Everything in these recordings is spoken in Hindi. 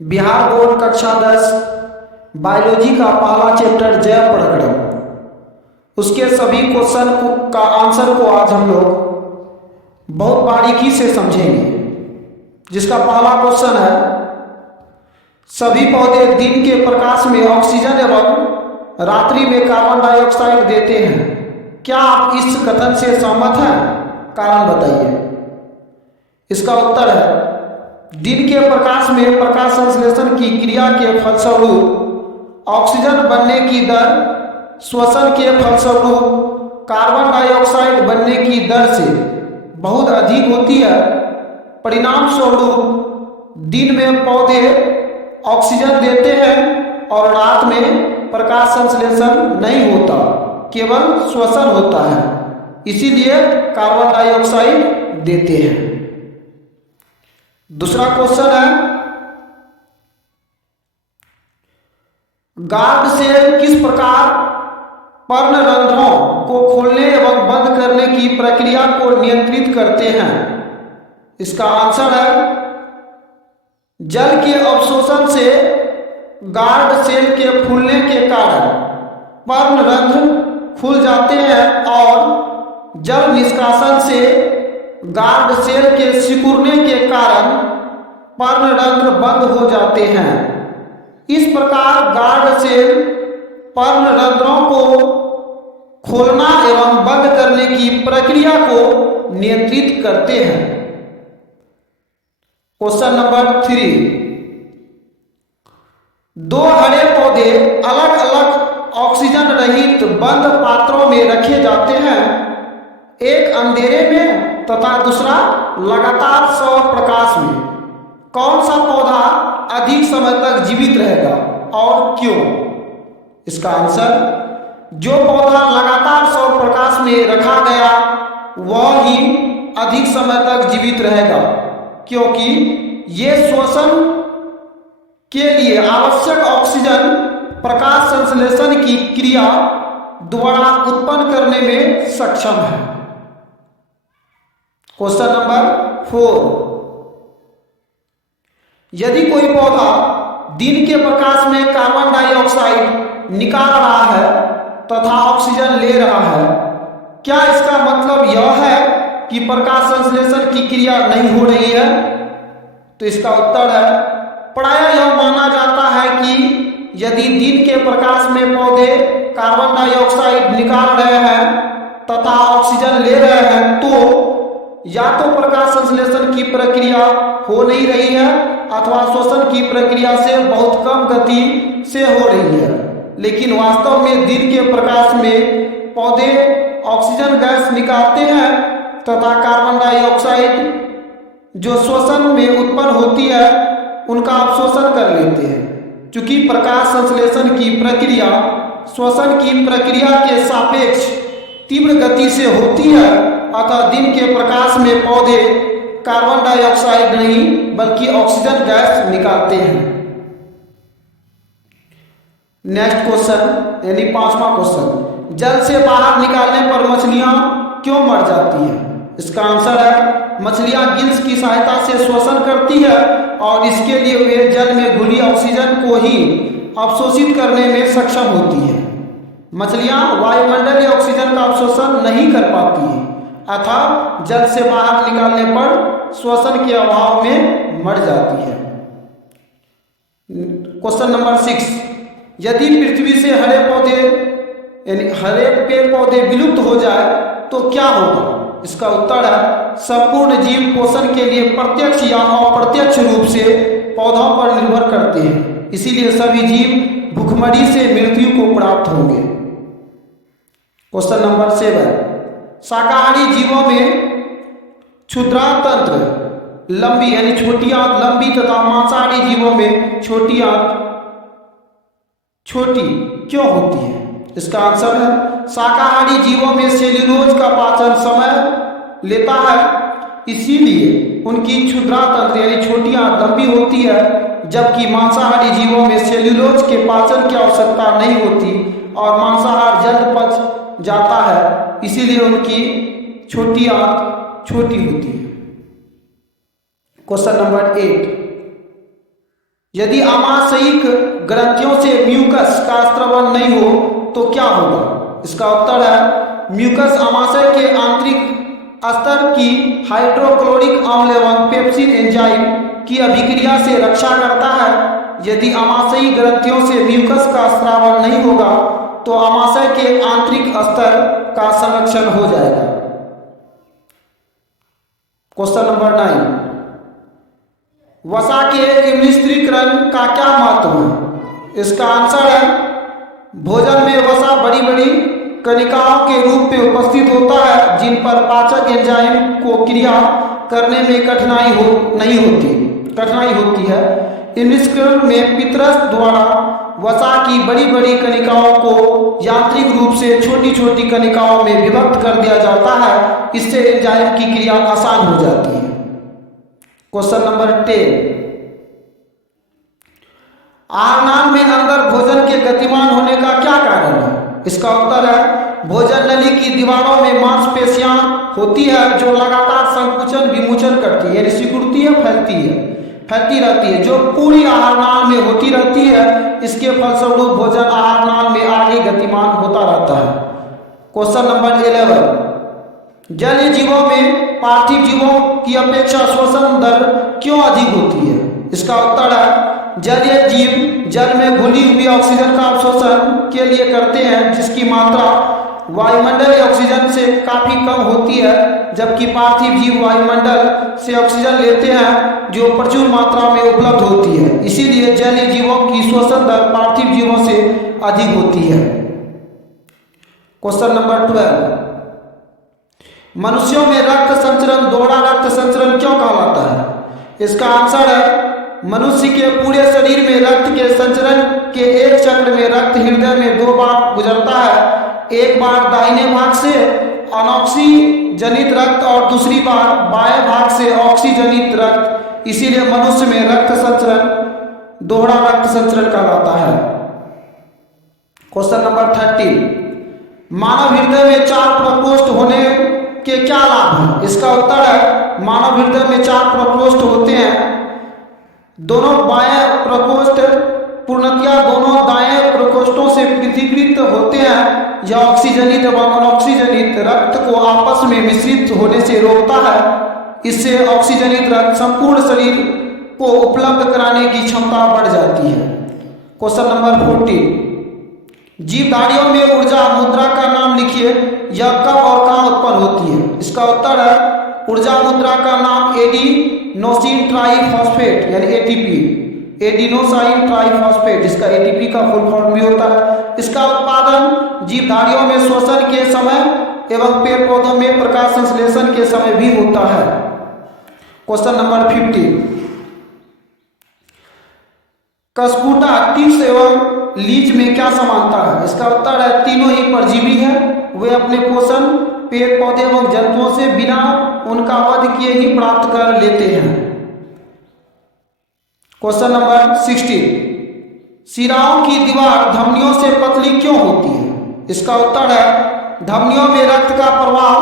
बिहार बोर्ड कक्षा 10 बायोलॉजी का पहला चैप्टर जैव प्रकरण, उसके सभी क्वेश्चन का आंसर को आज हम लोग बहुत बारीकी से समझेंगे। जिसका पहला क्वेश्चन है, सभी पौधे दिन के प्रकाश में ऑक्सीजन एवं रात्रि में कार्बन डाइऑक्साइड देते हैं। क्या आप इस कथन से सहमत हैं? कारण बताइए। इसका उत्तर है, दिन के प्रकाश में प्रकाश संश्लेषण की क्रिया के फलस्वरूप ऑक्सीजन बनने की दर श्वसन के फलस्वरूप कार्बन डाइऑक्साइड बनने की दर से बहुत अधिक होती है। परिणाम स्वरूप दिन में पौधे ऑक्सीजन देते हैं और रात में प्रकाश संश्लेषण नहीं होता, केवल श्वसन होता है, इसीलिए कार्बन डाइऑक्साइड देते हैं। दूसरा क्वेश्चन है, गार्ड सेल किस प्रकार पर्णरंध्रों को खोलने एवं बंद करने की प्रक्रिया को नियंत्रित करते हैं? इसका आंसर है, जल के अवशोषण से गार्ड सेल के फूलने के कारण पर्णरंध्र खुल जाते हैं और जल निष्कासन से गार्ड सेल के सिकुड़ने के कारण पर्णरंध्र बंद हो जाते हैं। इस प्रकार गार्ड सेल पर्णरंध्रों को खोलना एवं बंद करने की प्रक्रिया को नियंत्रित करते हैं। क्वेश्चन नंबर 3, दो हरे पौधे अलग अलग ऑक्सीजन रहित बंद पात्रों में रखे जाते हैं, एक अंधेरे में तथा दूसरा लगातार सौर प्रकाश में। कौन सा पौधा अधिक समय तक जीवित रहेगा और क्यों? इसका आंसर, जो पौधा लगातार सौर प्रकाश में रखा गया वह ही अधिक समय तक जीवित रहेगा, क्योंकि ये श्वसन के लिए आवश्यक ऑक्सीजन प्रकाश संश्लेषण की क्रिया द्वारा उत्पन्न करने में सक्षम है। क्वेश्चन नंबर 4, यदि कोई पौधा दिन के प्रकाश में कार्बन डाइऑक्साइड निकाल रहा है तथा ऑक्सीजन ले रहा है, क्या इसका मतलब यह है कि प्रकाश संश्लेषण की क्रिया नहीं हो रही है? तो इसका उत्तर है, प्रायः यह माना जाता है कि यदि दिन के प्रकाश में पौधे कार्बन डाइऑक्साइड निकाल रहे हैं तथा ऑक्सीजन ले रहे हैं तो या तो प्रकाश संश्लेषण की प्रक्रिया हो नहीं रही है अथवा श्वसन की प्रक्रिया से बहुत कम गति से हो रही है। लेकिन वास्तव में दिन के प्रकाश में पौधे ऑक्सीजन गैस निकालते हैं तथा कार्बन डाइऑक्साइड जो श्वसन में उत्पन्न होती है उनका अवशोषण कर लेते हैं। चूंकि प्रकाश संश्लेषण की प्रक्रिया श्वसन की प्रक्रिया के सापेक्ष तीव्र गति से होती है, अतः दिन के प्रकाश में पौधे कार्बन डाइऑक्साइड नहीं बल्कि ऑक्सीजन गैस निकालते हैं। नेक्स्ट क्वेश्चन यानी 5वां क्वेश्चन, जल से बाहर निकालने पर मछलियां क्यों मर जाती हैं? इसका आंसर है, मछलियां गिल्स की सहायता से श्वसन करती है और इसके लिए वे जल में घुली ऑक्सीजन को ही अवशोषित करने में सक्षम होती है। मछलियां वायुमंडलीय ऑक्सीजन का अवशोषण नहीं कर पाती है, अतः जल से बाहर निकालने पर श्वसन के अभाव में मर जाती है। क्वेश्चन नंबर 6, यदि पृथ्वी से हरे पौधे यानी हरे पेड़ पौधे विलुप्त हो जाए तो क्या होगा? इसका उत्तर है, संपूर्ण जीव पोषण के लिए प्रत्यक्ष या अप्रत्यक्ष रूप से पौधों पर निर्भर करते हैं, इसीलिए सभी जीव भूखमरी से मृत्यु को प्राप्त होंगे। क्वेश्चन नंबर 7, शाकाहारी जीवों में क्षुद्रांत तंत्र लंबी यानी छोटी आंत लंबी तथा मांसाहारी जीवों में छोटी आंत छोटी क्यों होती है? इसका आंसर है, शाकाहारी जीवों में सेल्यूलोज का पाचन समय लेता है, इसीलिए उनकी क्षुद्रांत तंत्र यानी छोटी आंत लंबी होती है, जबकि मांसाहारी जीवों में सेल्यूलोज के पाचन की आवश्यकता नहीं होती और मांसाहार जल्द पच जाता है, इसीलिए उनकी छोटी आंत छोटी होती है। क्वेश्चन नंबर 8, यदि आमाशयिक ग्रंथियों से म्यूकस का स्रवण नहीं हो तो क्या होगा? इसका उत्तर है म्यूकस आमाशय के आंतरिक स्तर की हाइड्रोक्लोरिक अम्ल एवं पेप्सिन एंजाइम की अभिक्रिया से रक्षा करता है। यदि आमाशयी ग्रंथियों से म्यूकस का स्रावन नहीं होगा तो आमाशय के आंतरिक स्तर का संरक्षण हो जाएगा। क्वेश्चन नंबर 9, वसा के इम्लिस्त्रीकरण का क्या महत्व है? इसका आंसर है भोजन में वसा बड़ी बड़ी कणिकाओं के रूप में उपस्थित होता है जिन पर पाचक एंजाइम को क्रिया करने में कठिनाई होती है। इम्लिस्त्रीकरण में पितरस द्वारा वसा की बड़ी बड़ी कणिकाओं को यांत्रिक रूप से छोटी छोटी कणिकाओं में विभक्त कर दिया जाता है। इससे एंजाइम की क्रिया आसान हो जाती है। क्वेश्चन नंबर 10, आहारनाल में अंदर भोजन के गतिमान होने का क्या कारण है? इसका उत्तर है भोजन नली की दीवारों में मांसपेशियां होती है जो लगातार संकुचन विमोचन करती है, यानी सिकुड़ती है, फैलती रहती है, जो पूरी आहारनाल में होती रहती है। इसके फलस्वरूप भोजन आहारनाल में आगे गतिमान होता रहता है। क्वेश्चन नंबर 11, जलीय जीवों में पार्थिव जीवों की अपेक्षा श्वसन दर क्यों अधिक होती है? इसका उत्तर है जलीय जीव जल में घुली हुई ऑक्सीजन का अवशोषण के लिए करते हैं जिसकी मात्रा वायुमंडलीय ऑक्सीजन से काफी कम होती है, जबकि पार्थिव जीव वायुमंडल से ऑक्सीजन लेते हैं जो प्रचुर मात्रा में उपलब्ध होती है। इसीलिए जलीय जीवों की श्वसन दर पार्थिव जीवों से अधिक होती है। क्वेश्चन नंबर 12, मनुष्यों में रक्त संचरण दोहरा रक्त संचरण क्यों कहलाता है? इसका आंसर है मनुष्य के पूरे शरीर में रक्त के संचरण के एक चक्र में रक्त हृदय में 2 बार गुजरता है। एक बार दाहिने भाग से अनऑक्सीजनित रक्त और दूसरी बार बाएं भाग से ऑक्सीजनित रक्त। इसीलिए मनुष्य में रक्त संचरण दोहरा रक्त संचरण कहलाता है। क्वेश्चन नंबर 13, मानव हृदय में 4 प्रकोष्ठ होने के क्या लाभ हैं? इसका उत्तर है मानव हृदय में 4 प्रकोष्ठ होते हैं। दोनों बाएं प्रकोष्ठ पूर्णतया दोनों दाएं प्रकोष्ठों से पृथकीकृत होते हैं। यह ऑक्सीजनित एवं अनऑक्सीजनित रक्त को आपस में मिश्रित होने से रोकता है। इससे ऑक्सीजनित रक्त संपूर्ण शरीर को उपलब्ध कराने की क्षमता बढ़ जाती है। क्वेश्चन नंबर 14, जीवधारियों में ऊर्जा मुद्रा का नाम लिखिए। यह कब और कहाँ उत्पन्न होती है? इसका उत्तर है ऊर्जा मुद्रा का नाम एडिनोसिन ट्राइफॉस्फेट यानी एटीपी, एडिनोसाइन ट्राइफॉस्फेट, इसका एटीपी का फुल फॉर्म भी होता है। इसका उत्पादन जीवधारियों में श्वसन के समय एवं पेड़ पौधों में प्रकाश संश्लेषण के समय भी होता है। क्वेश्चन नंबर 15, कस्पुटा, टिप्स एवं लीच में क्या समानता है? इसका उत्तर है तीनों ही परजीवी हैं। वे अपने पोषण पेड़ पौधे एवं जंतुओं से बिना उनका वध किए ही प्राप्त कर लेते हैं। क्वेश्चन नंबर 16, शिराओं की दीवार धमनियों से पतली क्यों होती है? इसका उत्तर है धमनियों में रक्त का प्रवाह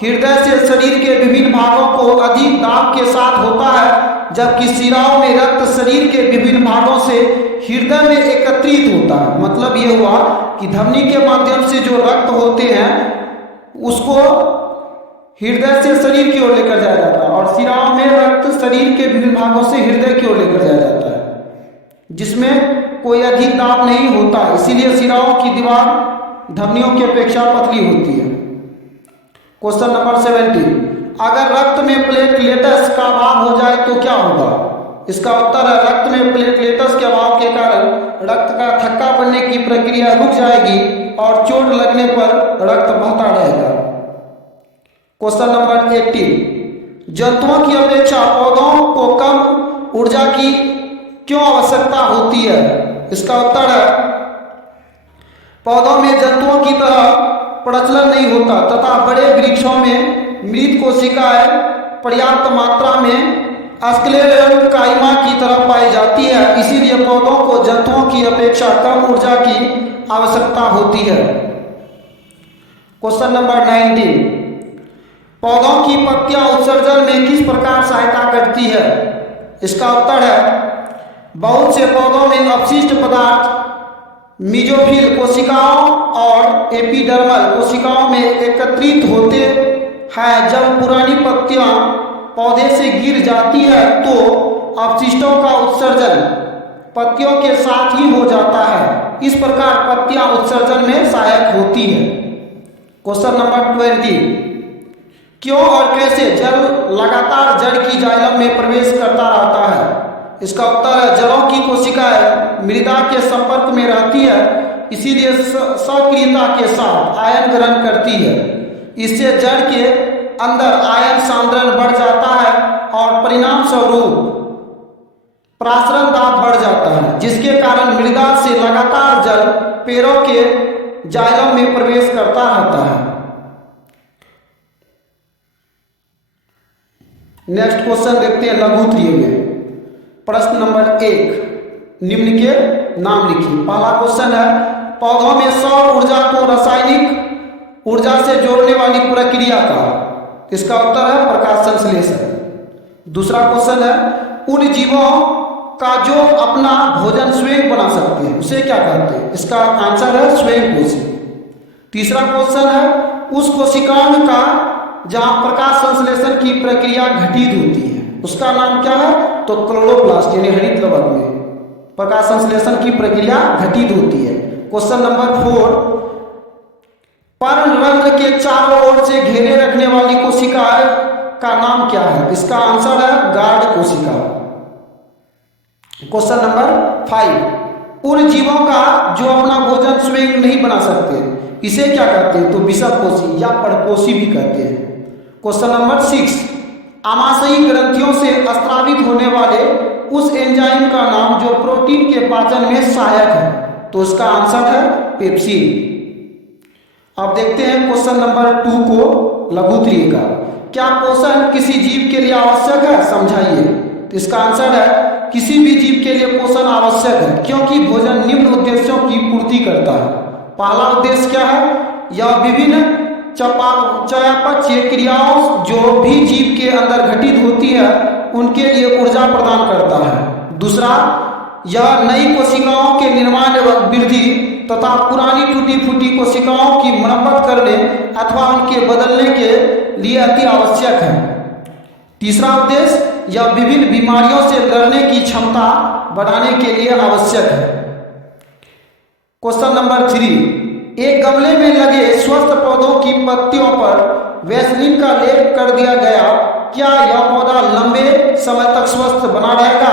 हृदय से शरीर के विभिन्न भागों को अधिक दाब के साथ होता है, जबकि शिराओं में रक्त शरीर के विभिन्न भागों से हृदय में एकत्रित होता है। मतलब ये हुआ कि धमनी के माध्यम से जो रक्त होते हैं उसको हृदय से शरीर की ओर लेकर जाया जाता है और शिराओं में रक्त शरीर के विभिन्न भागों से हृदय की ओर लेकर जाया जाता है, जिसमें कोई अधिक दाब नहीं होता। इसीलिए शिराओं की दीवार धमनियों की अपेक्षा पतली होती है। क्वेश्चन नंबर 17, अगर रक्त में प्लेटलेट्स का अभाव हो जाए तो क्या होगा? इसका उत्तर है रक्त में प्लेटलेट्स के अभाव के कारण रक्त का थक्का बनने की प्रक्रिया रुक जाएगी और चोट लगने पर रक्त बहता रहेगा। क्वेश्चन नंबर 18, जंतुओं की अपेक्षा पौधों को कम ऊर्जा की क्यों आवश्यकता होती है? इसका उत्तर है पौधों में जंतुओं की तरह प्रचलन नहीं होता तथा बड़े वृक्षों में मृत कोशिकाएं पर्याप्त मात्रा में स्क्लेरेंकाइमा की तरह पाई जाती है। इसीलिए पौधों को जंतुओं की अपेक्षा कम ऊर्जा की आवश्यकता होती है। क्वेश्चन नंबर 19, पौधों की पत्तियां उत्सर्जन में किस प्रकार सहायता करती है? इसका उत्तर है बहुत से पौधों में अपशिष्ट पदार्थ मीजोफिल कोशिकाओं और एपिडर्मल कोशिकाओं में एकत्रित होते हैं। जब पुरानी पत्तियां पौधे से गिर जाती है तो अपशिष्टों का उत्सर्जन पत्तियों के साथ ही हो जाता है। इस प्रकार पत्तियां उत्सर्जन में सहायक होती है। क्वेश्चन नंबर 20, क्यों और कैसे जल लगातार जड़ की जाइलम में प्रवेश करता रहता है? इसका उत्तर है, जड़ों की कोशिकाएं मृदा के संपर्क में रहती है, इसीलिए सक्रियता के साथ आयन ग्रहण करती है। इससे जड़ के अंदर आयन सांद्रण बढ़ जाता है और परिणाम स्वरूप प्रासरण दाब बढ़ जाता है, जिसके कारण मृदा से लगातार जल पेड़ों के जाइलम में प्रवेश करता रहता है। नेक्स्ट क्वेश्चन देखते हैं लघु त्रिय में। प्रश्न नंबर 1, निम्न के नाम लिखिए। पहला क्वेश्चन है, पौधों में सौर ऊर्जा को रासायनिक ऊर्जा से जोड़ने वाली प्रक्रिया का। इसका उत्तर है प्रकाश संश्लेषण। दूसरा क्वेश्चन है, उन जीवों का जो अपना भोजन स्वयं बना सकते हैं उसे क्या कहते हैं? इसका आंसर है स्वयंपोषी। तीसरा क्वेश्चन है, उस कोशिकाओं का जहां प्रकाश संश्लेषण की प्रक्रिया घटित होती है उसका नाम क्या है? तो क्लोरोप्लास्ट यानी हरित लवक में प्रकाश संश्लेषण की प्रक्रिया घटित होती है। क्वेश्चन नंबर 4, पर्णरंध्र के चारों ओर से घेरे रखने वाली कोशिका का नाम क्या है? इसका आंसर है गार्ड कोशिका। क्वेश्चन नंबर 5, उन जीवों का जो अपना भोजन स्वयं नहीं बना सकते इसे क्या कहते हैं? तो विषमपोषी या परपोषी भी कहते हैं। क्वेश्चन नंबर 6, आमाशयी ग्रंथियों से स्रावित होने वाले उस एंजाइम का नाम जो प्रोटीन के पाचन में सहायक है, तो इसका आंसर है पेप्सिन। अब देखते हैं क्वेश्चन नंबर 2 को लघु त्रिय का। क्या पोषण किसी जीव के लिए आवश्यक है? समझाइए। तो इसका आंसर है, किसी भी जीव के लिए पोषण आवश्यक है, क्योंकि भोजन निम्न उद्देश्यों की पूर्ति करता है। पहला उद्देश्य क्या है? यह विभिन्न चयापचय क्रियाओं जो भी जीव के अंदर घटित होती है उनके लिए ऊर्जा प्रदान करता है। दूसरा, यह नई कोशिकाओं के निर्माण एवं वृद्धि तथा पुरानी टूटी फूटी कोशिकाओं की मरम्मत करने अथवा उनके बदलने के लिए अति आवश्यक है। तीसरा उद्देश्य, यह विभिन्न बीमारियों से लड़ने की क्षमता बढ़ाने के लिए आवश्यक है। क्वेश्चन नंबर 3, एक गमले में लगे स्वस्थ पौधों की पत्तियों पर वैसलीन का लेप कर दिया गया, क्या यह पौधा लंबे समय तक स्वस्थ बना रहेगा?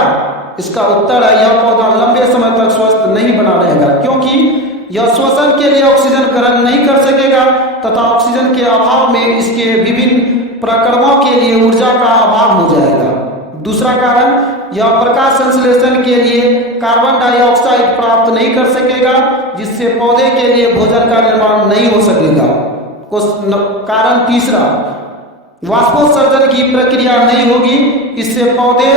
इसका उत्तर है, यह पौधा लंबे समय तक स्वस्थ नहीं बना रहेगा, क्योंकि यह श्वसन के लिए ऑक्सीजन ग्रहण नहीं कर सकेगा तथा ऑक्सीजन के अभाव में इसके विभिन्न प्रक्रमों के लिए ऊर्जा का अभाव हो जाएगा। दूसरा कारण, यह प्रकाश संश्लेषण के लिए कार्बन डाइऑक्साइड प्राप्त नहीं कर सकेगा, जिससे पौधे के लिए भोजन का निर्माण नहीं हो सकेगा। कारण तीसरा, वाष्पोत्सर्जन की प्रक्रिया नहीं होगी, इससे पौधे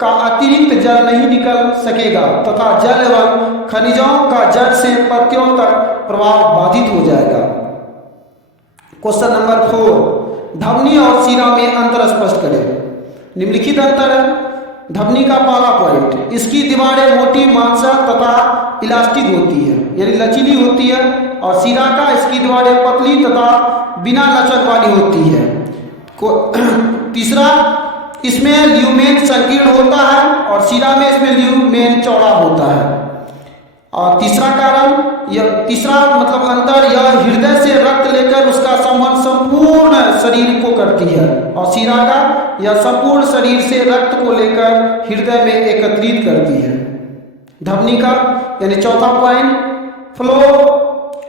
का अतिरिक्त जल नहीं निकल सकेगा तथा जल एवं खनिजों का जड़ से पत्तियों तक प्रवाह बाधित हो जाएगा। क्वेश्चन नंबर 4, धमनी और शिरा में अंतर स्पष्ट करें। निम्नलिखित अंतर है। धमनी का पहला पॉइंट, इसकी दीवारें मोटी मांसल तथा इलास्टिक होती है यानी लचीली होती है, और शिरा का इसकी दीवारें पतली तथा बिना लचक वाली होती है। तीसरा, इसमें ल्यूमेन संकीर्ण होता है और शिरा में इसमें ल्यूमेन चौड़ा होता है। और तीसरा मतलब अंतर, यह हृदय से रक्त लेकर उसका संवहन संपूर्ण शरीर को करती है, और शिरा का यह संपूर्ण शरीर से रक्त को लेकर हृदय में एकत्रित करती है। धमनी का यानी चौथा पॉइंट,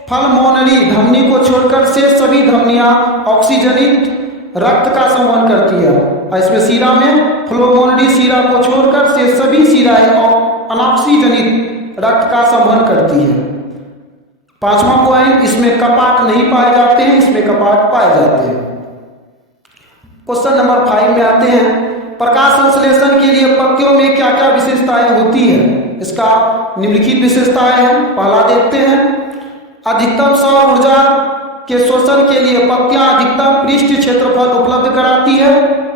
पल्मोनरी धमनी को छोड़कर से सभी धमनियां ऑक्सीजनित रक्त का संवहन करती है, और इसमें शिरा में फ्लोमोनरी शिरा को छोड़कर से सभी शिराएं अनऑक्सीजनित रक्त का संवहन करती है। पांचवा पॉइंट, इसमें कपाट नहीं पाए जाते हैं, इसमें कपाट पाए जाते हैं। क्वेश्चन नंबर 5 में आते हैं, प्रकाश संश्लेषण के लिए पत्तियों में क्या क्या विशेषताएं होती है? इसका निम्नलिखित विशेषताएं हैं। पहला देखते हैं, अधिकतम सौर ऊर्जा के शोषण के लिए पत्तियां अधिकतम पृष्ठ क्षेत्रफल उपलब्ध कराती है।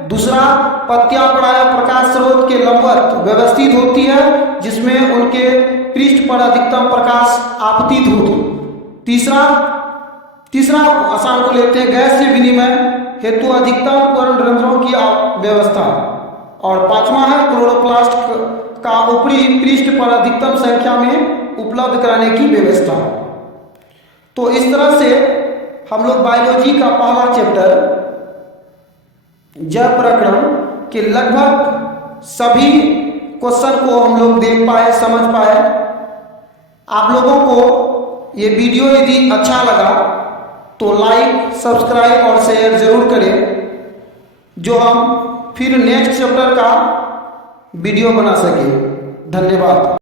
दूसरा, पत्तियां प्राय प्रकाश स्रोत के लंबवत व्यवस्थित होती है जिसमें उनके पृष्ठ पर अधिकतम प्रकाश आपतित हो। तीसरा आसान को लेते हैं, गैस से विनिमय हेतु अधिकतम पर्णरंध्रों की व्यवस्था। और पांचवा है क्लोरोप्लास्ट का ऊपरी पृष्ठ पर अधिकतम संख्या में उपलब्ध कराने की व्यवस्था। तो इस तरह से हम लोग बायोलॉजी का पहला चैप्टर जैव प्रकरण के लगभग सभी क्वेश्चन को हम लोग देख पाए, समझ पाए। आप लोगों को ये वीडियो यदि अच्छा लगा तो लाइक, सब्सक्राइब और शेयर जरूर करें, जो हम फिर नेक्स्ट चैप्टर का वीडियो बना सके। धन्यवाद।